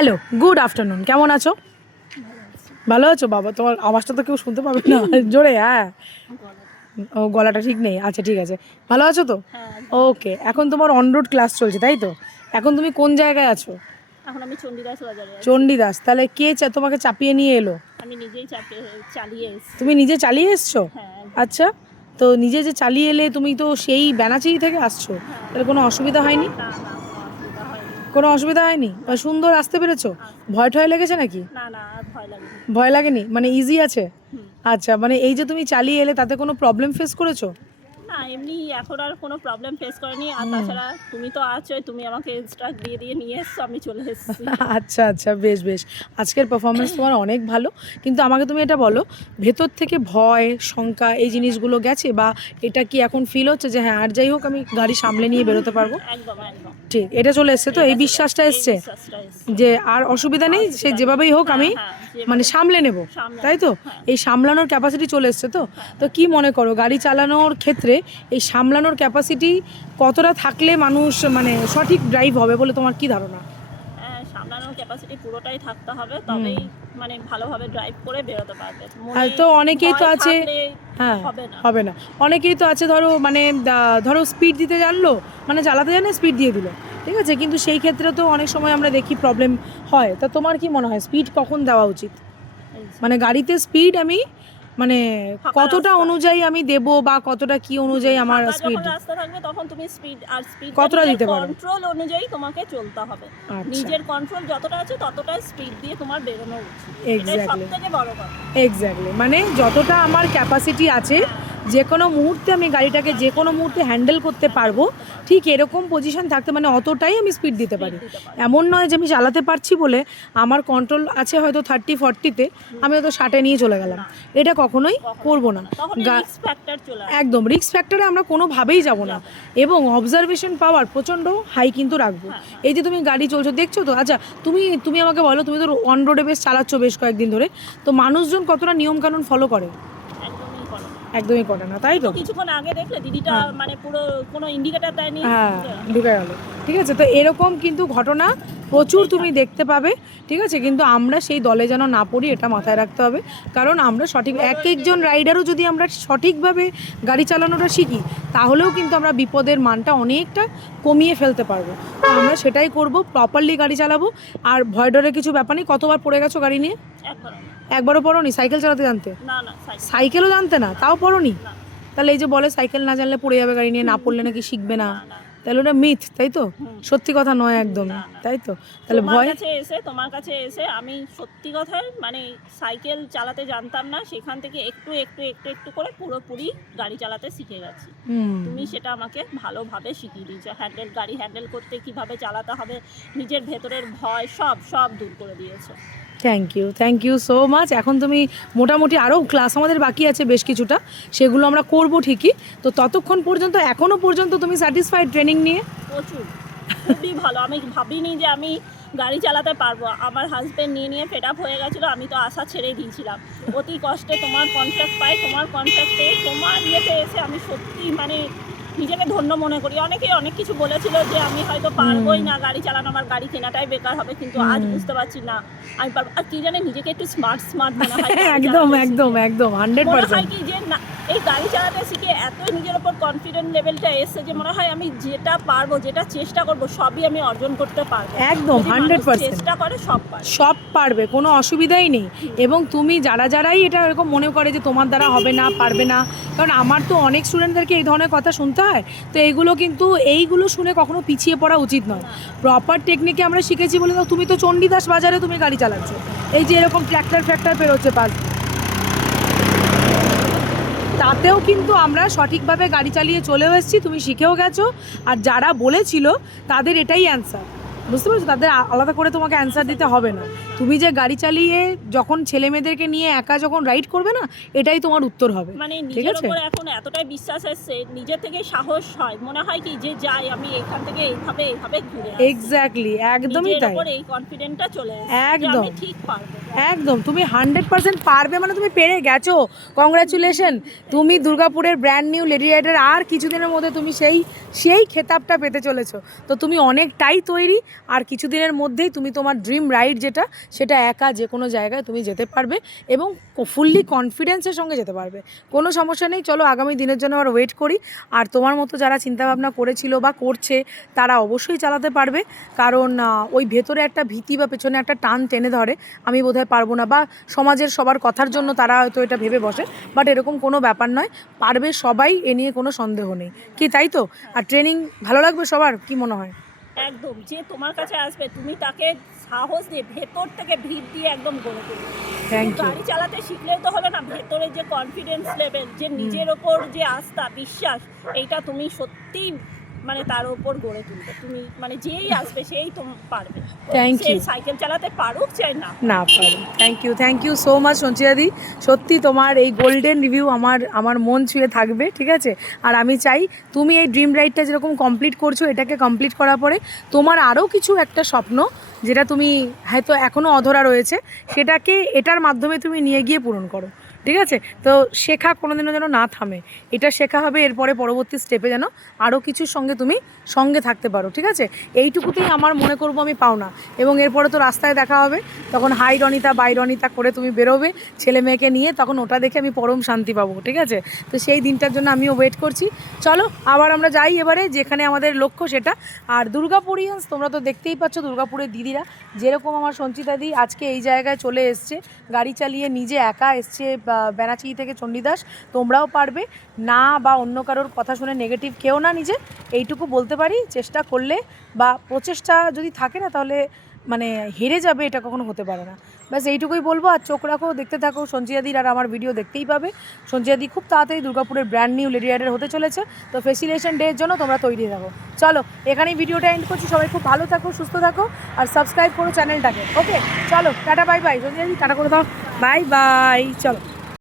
Hello, good afternoon. কেমন আছো? ভালো আছো? বাবা, তোমার আওয়াজটা তো কেউ শুনতে পাবে না। জোরে, হ্যাঁ। ও, গলাটা ঠিক নেই। আচ্ছা, ঠিক আছে। ভালো আছো তো? ওকে। এখন তোমার অন রোড ক্লাস চলছে, তাই তো? এখন তুমি কোন জায়গায় আছো? এখন আমি চণ্ডীদাস বাজারে আছি। চণ্ডীদাস। তাহলে কে তোমাকে চাপিয়ে নিয়ে এলো? আমি নিজেই চালিয়ে এসেছি। তুমি নিজে চালিয়ে এসছো? হ্যাঁ। আচ্ছা, তো নিজে যে চালিয়ে এলে, তুমি তো সেই বেনাচিরি থেকে আসছো, তাহলে কোনো অসুবিধা হয়নি? না না, কোনো অসুবিধা হয়নি। কোনো অসুবিধা হয়নি? সুন্দর আসতে পেরেছো? ভয় ঠয় লেগেছে নাকি? না না, আর ভয় লাগেনি। ভয় লাগেনি? মানে ইজি আছে? হুম। আচ্ছা, মানে এই যে তুমি চালিয়ে এলে, তাতে কোনো প্রবলেম ফেস করেছো? না, এমনি এখন আর কোনো প্রবলেম ফেস করিনি। আর তাছাড়া তুমি তো আছোই, তুমি আমাকে ইনস্ট্রাক্ট দিয়ে নিয়ে এসছো, আমি চলে এসেছি। আচ্ছা আচ্ছা, বেশ বেশ। আজকের পারফরমেন্স তোমার অনেক ভালো, কিন্তু আমাকে তুমি এটা বলো, ভেতর থেকে ভয়, শঙ্কা এই জিনিসগুলো গেছে, বা এটা কি এখন ফিল হচ্ছে যে হ্যাঁ, আর যাই হোক আমি গাড়ি সামলে নিয়ে বেরোতে পারবো? একদম একদম ঠিক, এটা চলে এসছে তো, এই বিশ্বাসটা এসছে যে আর অসুবিধা নেই, সে যেভাবেই হোক আমি মানে সামলে নেব, তাই তো? এই সামলানোর ক্যাপাসিটি চলে এসছে তো? তো কি মনে করো, গাড়ি চালানোর ক্ষেত্রে এই সামলানোর ক্যাপাসিটি কতটা থাকলে মানুষ মানে সঠিক ড্রাইভ হবে বলে তোমার কি ধারণা? সামলানোর ক্যাপাসিটি পুরোটাই থাকতে হবে, তবেই মানে ভালোভাবে ড্রাইভ করে বেরোতে পারবে। আর তো অনেকেই তো আছে, হ্যাঁ, হবে না। অনেকেই তো আছে, ধরো মানে ধরো স্পিড দিতে জানলো, মানে চালাতে জানে, স্পিড দিয়ে দিল, ঠিক আছে, কিন্তু সেই ক্ষেত্রে তো অনেক সময় আমরা দেখি প্রবলেম হয়। তা তোমার কি মনে হয় স্পিড কখন দেওয়া উচিত? মানে গাড়িতে স্পিড আমি মানে কতটা অনুযায়ী আমি দেব, বা কতটা কি অনুযায়ী আমার স্পিড রাস্তা থাকবে তখন তুমি স্পিড কতটা দিতে পারো? কন্ট্রোল অনুযায়ী তোমাকে চলতে হবে। নিজের কন্ট্রোল যতটা আছে ততটা স্পিড দিয়ে তোমার বেরোনো উচিত। এটাই সবথেকে বড় কথা। এক্স্যাক্টলি, মানে যতটা আমার ক্যাপাসিটি আছে, যে কোনো মুহূর্তে আমি গাড়িটাকে যে কোনো মুহূর্তে হ্যান্ডেল করতে পারবো, ঠিক এরকম পজিশন থাকতে, মানে অতটাই আমি স্পিড দিতে পারি। এমন নয় যে আমি চালাতে পারছি বলে আমার কন্ট্রোল আছে হয়তো 30-40-তে, আমি হয়তো 60-এ নিয়ে চলে গেলাম, এটা কখনোই করবো না। একদম রিস্ক ফ্যাক্টরে আমরা কোনোভাবেই যাব না, এবং অবজারভেশন পাওয়ার প্রচণ্ড হাই কিন্তু রাখবো। এই যে তুমি গাড়ি চলছো, দেখছো তো? আচ্ছা, তুমি আমাকে বলো, তুমি তো অন রোডে বেশ চালাচ্ছ বেশ কয়েকদিন ধরে, তো মানুষজন কতটা নিয়মকানুন ফলো করে? একদমই করে না, তাই তো? কিছুক্ষণ আগে দেখলে দিদিটা মানে পুরো কোনো ইন্ডিকেটর দেয়নি, হ্যাঁ, ঢুকে গেল। ঠিক আছে, তো এরকম কিন্তু ঘটনা প্রচুর তুমি দেখতে পাবে, ঠিক আছে, কিন্তু আমরা সেই দলে যেন না পড়ি, এটা মাথায় রাখতে হবে। কারণ আমরা সঠিক একজন রাইডারও যদি আমরা সঠিকভাবে গাড়ি চালানোটা শিখি, তাহলেও কিন্তু আমরা বিপদের মানটা অনেকটা কমিয়ে ফেলতে পারবো। তো আমরা সেটাই করব, প্রপারলি গাড়ি চালাবো। আর ভয় ডরের কিছু ব্যাপার নেই। কতবার পড়ে গেছো গাড়ি নিয়ে? একবারও পড়োনি? সাইকেল চালাতে জানতে? সাইকেলও জানতে না, তাও পড়োনি? তাহলে এই যে বলে সাইকেল না জানলে পড়ে যাবে গাড়ি নিয়ে, না পড়লে নাকি শিখবে না, তাহলে ওটা মিথ, তাই তো? সত্যি কথা নয় একদম, তাই তো? তাহলে তোমার কাছে এসে আমি সত্যি কথাই মানে সাইকেল চালাতে জানতাম না, সেখান থেকে একটু একটু একটু একটু করে পুরোপুরি গাড়ি চালাতে শিখে গেছি। তুমি সেটা আমাকে ভালোভাবে শিখিয়ে দিয়েছো। গাড়ি হ্যান্ডেল করতে কিভাবে চালাতে হবে, নিজের ভেতরের ভয় সব দূর করে দিয়েছো। Thank you so much. এখন তুমি মোটামুটি আরও ক্লাস আমাদের বাকি আছে বেশ কিছুটা, সেগুলো আমরা করব ঠিকই। তো ততক্ষণ পর্যন্ত, এখনও পর্যন্ত তুমি স্যাটিসফাইড ট্রেনিং নিয়ে? প্রচুর, খুবই ভালো। আমি ভাবিনি যে আমি গাড়ি চালাতে পারবো। আমার হাজব্যান্ড নিয়ে ফেড আপ হয়ে গেছিলো, আমি তো আশা ছেড়ে দিয়েছিলাম। অতি কষ্টে তোমার কন্ট্রাক্ট পাই, তোমার কন্ট্রাক্টে তোমার ইয়েতে এসে আমি সত্যি মানে নিজেকে ধন্য মনে করি। অনেকেই অনেক কিছু বলেছিল যে আমি হয়তো পারবোই না গাড়ি চালানো, আমার গাড়ি কেনাটাই বেকার হবে, কিন্তু আজ বুঝতে পারছি না আমি পারবো। আর কি জানে, নিজেকে একটু স্মার্ট মনে হয়। একদম 100% কি যে না, এই গাড়ি চালাতে শিখে এত নিজের ওপর কনফিডেন্ট লেভেলটা এসে যে মনে হয় আমি যেটা পারবো, যেটা চেষ্টা করবো, সবই আমি অর্জন করতে পারবো। একদম 100% চেষ্টা করে সব পারবে, কোনো অসুবিধাই নেই। এবং তুমি যারাই এটা এরকম মনে করে যে তোমার দ্বারা হবে না, পারবে না, কারণ আমার তো অনেক স্টুডেন্টদেরকে এই ধরনের কথা শুনতে হয়, তো এইগুলো শুনে কখনো পিছিয়ে পড়া উচিত নয়। প্রপার টেকনিকে আমরা শিখেছি বলে তো, তুমি তো চণ্ডীদাস বাজারে তুমি গাড়ি চালাচ্ছ, এই যে এরকম ট্র্যাক্টর বেরোচ্ছে পাশ, তাতেও কিন্তু আমরা সঠিকভাবে গাড়ি চালিয়ে চলেও এসেছি, তুমি শিখেও গেছো। আর যারা বলেছিল তাদের এটাই অ্যান্সার, বুঝতে পারছো? তাদের আলাদা করে তোমাকে অ্যান্সার দিতে হবে না। তুমি যে গাড়ি চালিয়ে যখন ছেলে মেয়েদেরকে নিয়ে একা যখন রাইড করবে না, এটাই তোমার উত্তর হবে। মানে নিজের উপর এখন এতটাই বিশ্বাস এসছে, নিজের থেকে সাহস হয়, মনে হয় কি যে যাই আমি এখান থেকে এইভাবে ঘুরে। এক্স্যাক্টলি, একদমই তাই। এই কনফিডেন্টটা চলে আসে, একদম আমি ঠিক পারবো। একদম, তুমি 100% পারবে, মানে তুমি পেরে গেছো, কংগ্রাচুলেশন। তুমি দুর্গাপুরের ব্র্যান্ড নিউ লেডি রাইডার, আর কিছুদিনের মধ্যে তুমি সেই খেতাবটা পেতে চলেছো। তো তুমি অনেকটাই তৈরি, আর কিছুদিনের মধ্যেই তুমি তোমার ড্রিম রাইড যেটা, সেটা একা যে কোনো জায়গায় তুমি যেতে পারবে এবং ফুললি কনফিডেন্সের সঙ্গে যেতে পারবে। কোনো সমস্যা নেই, চলো আগামী দিনের জন্য আর ওয়েট করি। আর তোমার মতো যারা চিন্তাভাবনা করেছিল বা করছে তারা অবশ্যই চালাতে পারবে, কারণ ওই ভেতরে একটা ভীতি বা পেছনে একটা টান টেনে ধরে, আমি বোধহয় পারবো না, বা সমাজের সবার কথার জন্য তারা হয়তো এটা ভেবে বসে, বাট এরকম কোনো ব্যাপার নয়, পারবে সবাই, এ নিয়ে কোনো সন্দেহ নেই। কি তাই তো? আর ট্রেনিং ভালো লাগবে সবার, কি মনে হয়? একদম, যে তোমার কাছে আসবে তুমি তাকে সাহস দিয়ে ভেতর থেকে ভিত দিয়ে একদম গড়ে তুলবে। Thank you. গাড়ি চালাতে শিখলেও তো হলো না, ভেতরে যে কনফিডেন্স লেভেল, যে নিজের ওপর যে আস্থা বিশ্বাস, এইটা তুমি সত্যিই মানে তার উপর গড়ে তুলবে। তুমি মানে যেই আসবে সেই পারবে। Thank say you. সাইকেল চালাতে পারুক চাই না। না পারি। থ্যাংক ইউ সো মাচ সঞ্চিতাদি। সত্যি তোমার এই গোল্ডেন রিভিউ আমার মন ছুঁয়ে থাকবে, ঠিক আছে? আর আমি চাই তুমি এই ড্রিম রাইডটা যেরকম কমপ্লিট করছো, এটাকে কমপ্লিট করার পরে তোমার আরও কিছু একটা স্বপ্ন যেটা তুমি হয়তো এখনও অধরা রয়েছে, সেটাকে এটার মাধ্যমে তুমি নিয়ে গিয়ে পূরণ করো, ঠিক আছে? তো শেখা কোনোদিনও যেন না থামে, এটা শেখা হবে, এরপরে পরবর্তী স্টেপে যেন আরও কিছুর সঙ্গে তুমি সঙ্গে থাকতে পারো, ঠিক আছে? এইটুকুতেই আমার মনে করবো আমি পাওনা। এবং এরপরে তো রাস্তায় দেখা হবে, তখন হাই রনিতা বাই রনিতা করে তুমি বেরোবে ছেলে মেয়েকে নিয়ে, তখন ওটা দেখে আমি পরম শান্তি পাবো, ঠিক আছে? তো সেই দিনটার জন্য আমিও ওয়েট করছি। চলো আবার আমরা যাই এবারে যেখানে আমাদের লক্ষ্য সেটা। আর দুর্গাপুরিয়ান্স তোমরা তো দেখতেই পাচ্ছ, দুর্গাপুরের দিদিরা যেরকম আমার সঞ্চিতাদি আজকে এই জায়গায় চলে এসছে, গাড়ি চালিয়ে নিজে একা এসছে বেনাচিড়ি থেকে চণ্ডীদাস, তোমরাও পারবে না, বা অন্য কারোর কথা শুনে নেগেটিভ কেউ না, নিজে এইটুকু বলতে পারি, চেষ্টা করলে বা প্রচেষ্টা যদি থাকে না, তাহলে মানে হেরে যাবে এটা কখনো হতে পারে না। ব্যাস এইটুকুই বলবো। আর চোখ রাখো, দেখতে থাকো সঞ্চিতাদির, আর আমার ভিডিও দেখতেই পাবে। সঞ্চিতাদি খুব তাড়াতাড়ি দুর্গাপুরের ব্র্যান্ড নিউ লেডি রাইডার হতে চলেছে, তো ফেসিলিটেশন ডের জন্য তোমরা তৈরি থাকো। চলো এখানেই ভিডিওটা এন্ড করছি, সবাই খুব ভালো থাকো, সুস্থ থাকো, আর সাবস্ক্রাইব করো চ্যানেলটাকে। ওকে চলো টাটা বাই বাই। সঞ্চিতাদি টাটা করে দাও, বাই বাই, চলো।